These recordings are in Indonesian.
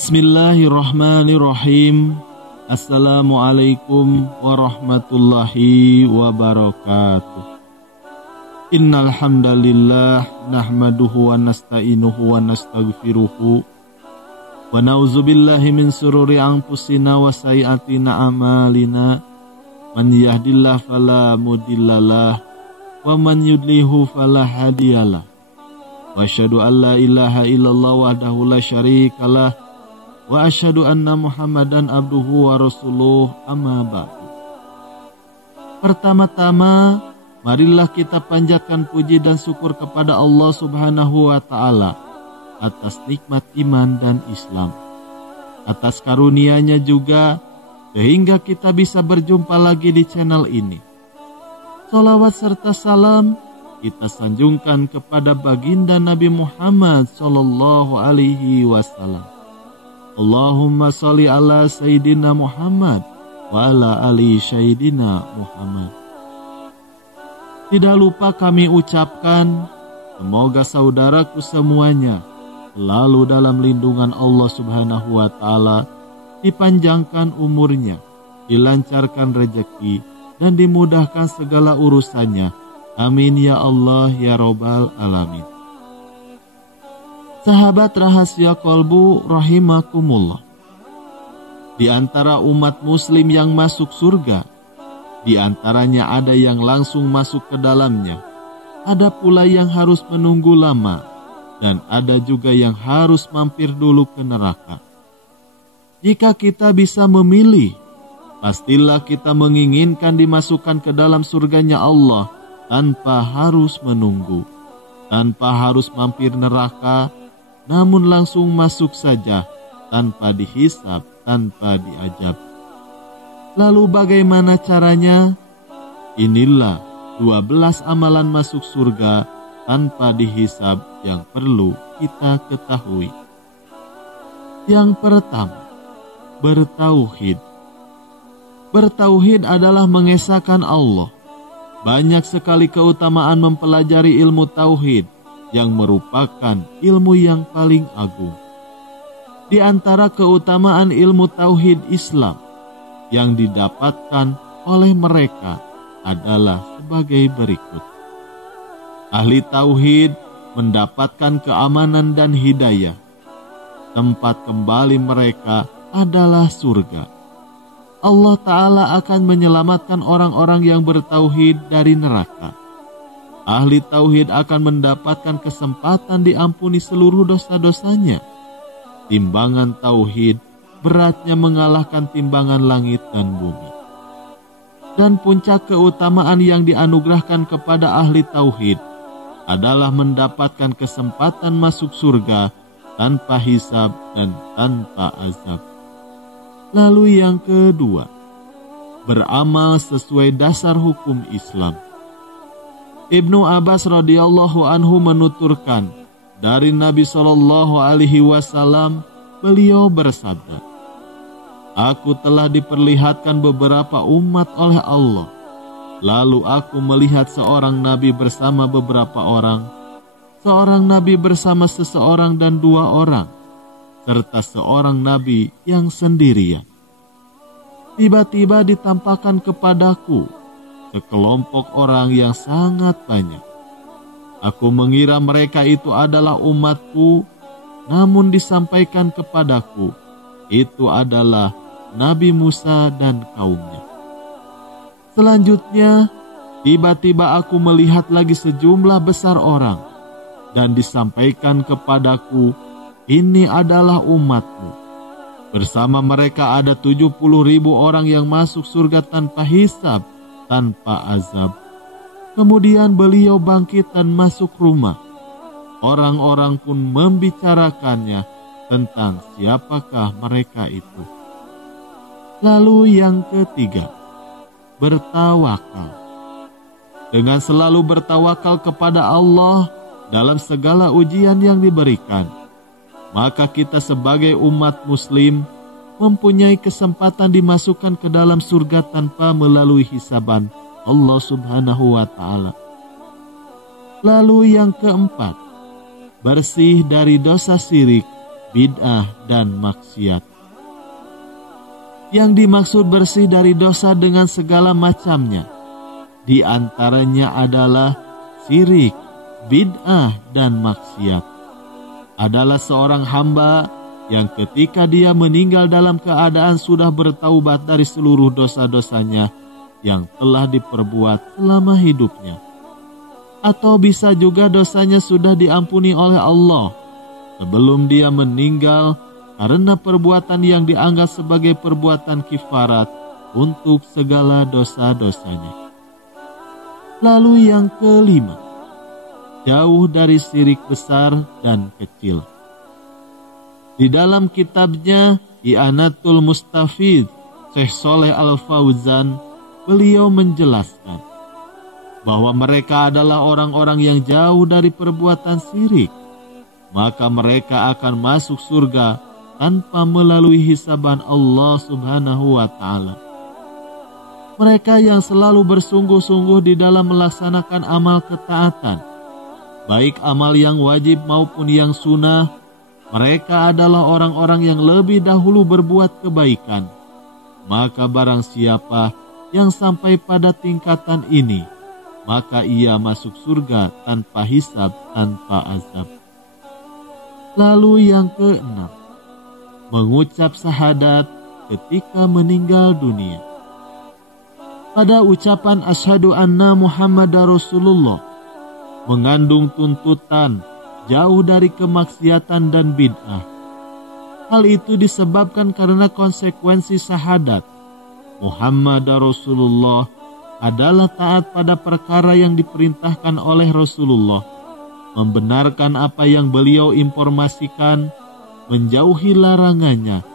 Bismillahirrahmanirrahim. Assalamualaikum warahmatullahi wabarakatuh. Innal hamdalillah nahmaduhu wa nasta'inuhu wa nastaghfiruhu wa na'udzubillahi min sururi anfusina wa sayyiatina a'malina. Man yahdihillahu fala mudhillalah wa man yudlilhu fala hadiyalah. Wa asyhadu an la ilaha illallah wahdahu la syarikalah wa asyhadu anna Muhammadan abduhu wa rasuluh, amma ba'du. Pertama-tama, marilah kita panjatkan puji dan syukur kepada Allah Subhanahu wa Ta'ala atas nikmat iman dan Islam. Atas karunia-Nya juga sehingga kita bisa berjumpa lagi di channel ini. Salawat serta salam kita sanjungkan kepada baginda Nabi Muhammad sallallahu alaihi wasallam. Allahumma sholli ala Sayyidina Muhammad wa ala ali Sayyidina Muhammad. Tidak lupa kami ucapkan, semoga saudaraku semuanya selalu dalam lindungan Allah Subhanahu wa Ta'ala, dipanjangkan umurnya, dilancarkan rezeki, dan dimudahkan segala urusannya. Amin ya Allah ya Rabbal Alamin. Sahabat rahasia kolbu rahimakumullah. Di antara umat muslim yang masuk surga, di antaranya ada yang langsung masuk ke dalamnya, ada pula yang harus menunggu lama, dan ada juga yang harus mampir dulu ke neraka. Jika kita bisa memilih, pastilah kita menginginkan dimasukkan ke dalam surganya Allah tanpa harus menunggu, tanpa harus mampir neraka, namun langsung masuk saja, tanpa dihisab, tanpa diajab. Lalu bagaimana caranya? Inilah 12 amalan masuk surga tanpa dihisab yang perlu kita ketahui. Yang pertama, bertauhid. Bertauhid adalah mengesahkan Allah. Banyak sekali keutamaan mempelajari ilmu tauhid, yang merupakan ilmu yang paling agung. Di antara keutamaan ilmu tauhid Islam yang didapatkan oleh mereka adalah sebagai berikut. Ahli tauhid mendapatkan keamanan dan hidayah. Tempat kembali mereka adalah surga. Allah Ta'ala akan menyelamatkan orang-orang yang bertauhid dari neraka. Ahli tauhid akan mendapatkan kesempatan diampuni seluruh dosa-dosanya. Timbangan tauhid beratnya mengalahkan timbangan langit dan bumi. Dan puncak keutamaan yang dianugerahkan kepada ahli tauhid adalah mendapatkan kesempatan masuk surga tanpa hisab dan tanpa azab. Lalu yang kedua, beramal sesuai dasar hukum Islam. Ibnu Abbas radhiyallahu anhu menuturkan dari Nabi sallallahu alaihi wasallam, beliau bersabda, "Aku telah diperlihatkan beberapa umat oleh Allah. Lalu aku melihat seorang nabi bersama beberapa orang, seorang nabi bersama seseorang dan 2 orang, serta seorang nabi yang sendirian. Tiba-tiba ditampakkan kepadaku sekelompok orang yang sangat banyak. Aku mengira mereka itu adalah umatku, namun disampaikan kepadaku, itu adalah Nabi Musa dan kaumnya. Selanjutnya, tiba-tiba aku melihat lagi sejumlah besar orang, dan disampaikan kepadaku, ini adalah umatmu. Bersama mereka ada 70.000 orang yang masuk surga tanpa hisab, tanpa azab. Kemudian beliau bangkit dan masuk rumah. Orang-orang pun membicarakannya tentang siapakah mereka itu." Lalu yang ketiga, bertawakal. Dengan selalu bertawakal kepada Allah dalam segala ujian yang diberikan, maka kita sebagai umat muslim mempunyai kesempatan dimasukkan ke dalam surga tanpa melalui hisaban Allah Subhanahu wa Ta'ala. Lalu yang keempat, bersih dari dosa syirik bid'ah, dan maksiat. Yang dimaksud bersih dari dosa dengan segala macamnya, di antaranya adalah syirik, bid'ah, dan maksiat. Adalah seorang hamba yang ketika dia meninggal dalam keadaan sudah bertaubat dari seluruh dosa-dosanya yang telah diperbuat selama hidupnya. Atau bisa juga dosanya sudah diampuni oleh Allah sebelum dia meninggal karena perbuatan yang dianggap sebagai perbuatan kifarat untuk segala dosa-dosanya. Lalu yang kelima, jauh dari syirik besar dan kecil. Di dalam kitabnya I'anatul Mustafid, Syekh Shalih Al-Fauzan, beliau menjelaskan bahwa mereka adalah orang-orang yang jauh dari perbuatan syirik, maka mereka akan masuk surga tanpa melalui hisaban Allah Subhanahu wa Ta'ala. Mereka yang selalu bersungguh-sungguh di dalam melaksanakan amal ketaatan, baik amal yang wajib maupun yang sunnah, mereka adalah orang-orang yang lebih dahulu berbuat kebaikan. Maka barang siapa yang sampai pada tingkatan ini, maka ia masuk surga tanpa hisab, tanpa azab. Lalu yang keenam, mengucap syahadat ketika meninggal dunia. Pada ucapan asyhadu anna Muhammadar Rasulullah mengandung tuntutan jauh dari kemaksiatan dan bid'ah. Hal itu disebabkan karena konsekuensi syahadat Muhammadar Rasulullah adalah taat pada perkara yang diperintahkan oleh Rasulullah, membenarkan apa yang beliau informasikan, menjauhi larangannya,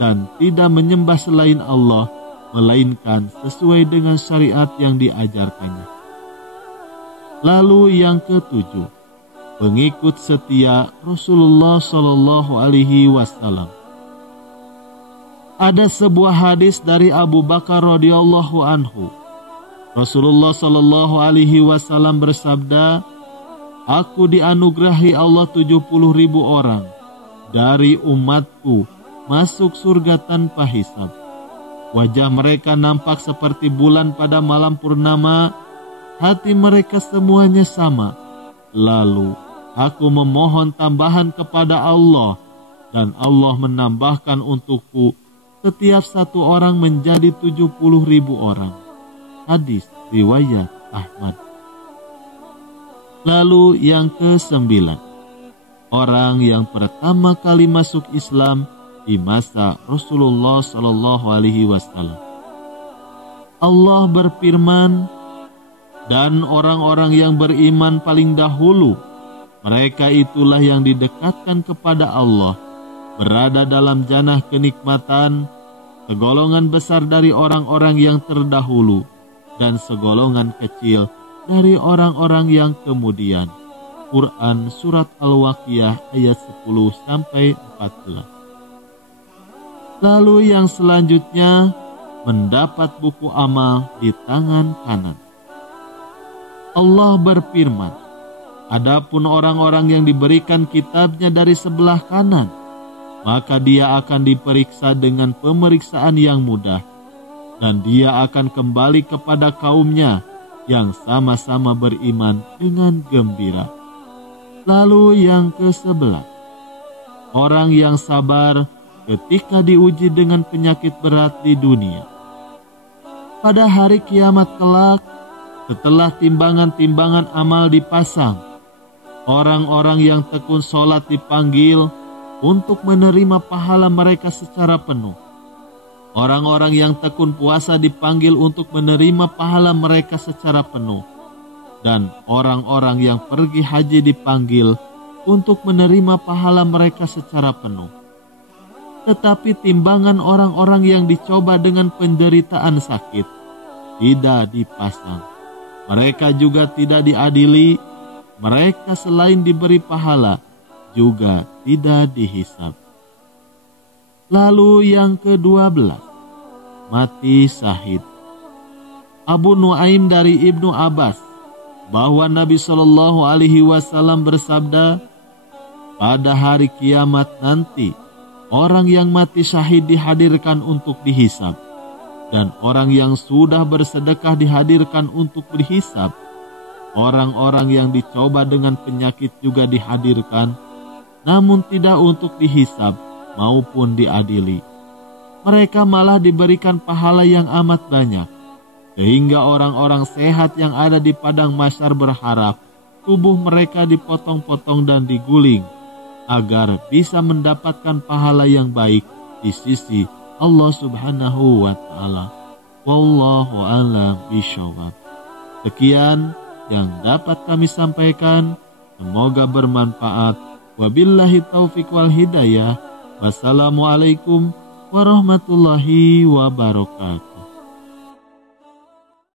dan tidak menyembah selain Allah, melainkan sesuai dengan syariat yang diajarkannya. Lalu yang ketujuh, pengikut setia Rasulullah Shallallahu Alaihi Wasallam. Ada sebuah hadis dari Abu Bakar radhiyallahu anhu. Rasulullah Shallallahu Alaihi Wasallam bersabda, "Aku dianugerahi Allah 70.000 orang dari umatku masuk surga tanpa hisab. Wajah mereka nampak seperti bulan pada malam purnama, hati mereka semuanya sama. Lalu aku memohon tambahan kepada Allah, dan Allah menambahkan untukku setiap satu orang menjadi 70.000 orang." Hadis riwayat Ahmad. Lalu yang ke-9, orang yang pertama kali masuk Islam di masa Rasulullah Shallallahu Alaihi Wasallam. Allah berfirman, "Dan orang-orang yang beriman paling dahulu, mereka itulah yang didekatkan kepada Allah, berada dalam jannah kenikmatan, segolongan besar dari orang-orang yang terdahulu, dan segolongan kecil dari orang-orang yang kemudian." Quran Surat Al-Waqiah ayat 10-14. Lalu yang selanjutnya, mendapat buku amal di tangan kanan. Allah berfirman, "Adapun orang-orang yang diberikan kitabnya dari sebelah kanan, maka dia akan diperiksa dengan pemeriksaan yang mudah, dan dia akan kembali kepada kaumnya yang sama-sama beriman dengan gembira." Lalu yang ke-11, orang yang sabar ketika diuji dengan penyakit berat di dunia. Pada hari kiamat kelak, setelah timbangan-timbangan amal dipasang, orang-orang yang tekun sholat dipanggil untuk menerima pahala mereka secara penuh. Orang-orang yang tekun puasa dipanggil untuk menerima pahala mereka secara penuh. Dan orang-orang yang pergi haji dipanggil untuk menerima pahala mereka secara penuh. Tetapi timbangan orang-orang yang dicoba dengan penderitaan sakit tidak dipasang. Mereka juga tidak diadili. Mereka selain diberi pahala juga tidak dihisab. Lalu yang ke-12, mati syahid. Abu Nuaim dari Ibnu Abbas bahwa Nabi Shallallahu Alaihi Wasallam bersabda, pada hari kiamat nanti, orang yang mati syahid dihadirkan untuk dihisab, dan orang yang sudah bersedekah dihadirkan untuk dihisab. Orang-orang yang dicoba dengan penyakit juga dihadirkan, namun tidak untuk dihisab maupun diadili. Mereka malah diberikan pahala yang amat banyak, sehingga orang-orang sehat yang ada di padang mahsyar berharap tubuh mereka dipotong-potong dan diguling, agar bisa mendapatkan pahala yang baik di sisi Allah Subhanahu wa Ta'ala. Wallahu a'lam bishawab. Sekian yang dapat kami sampaikan, semoga bermanfaat. Wabillahi taufiq wal hidayah. Wassalamualaikum warahmatullahi wabarakatuh.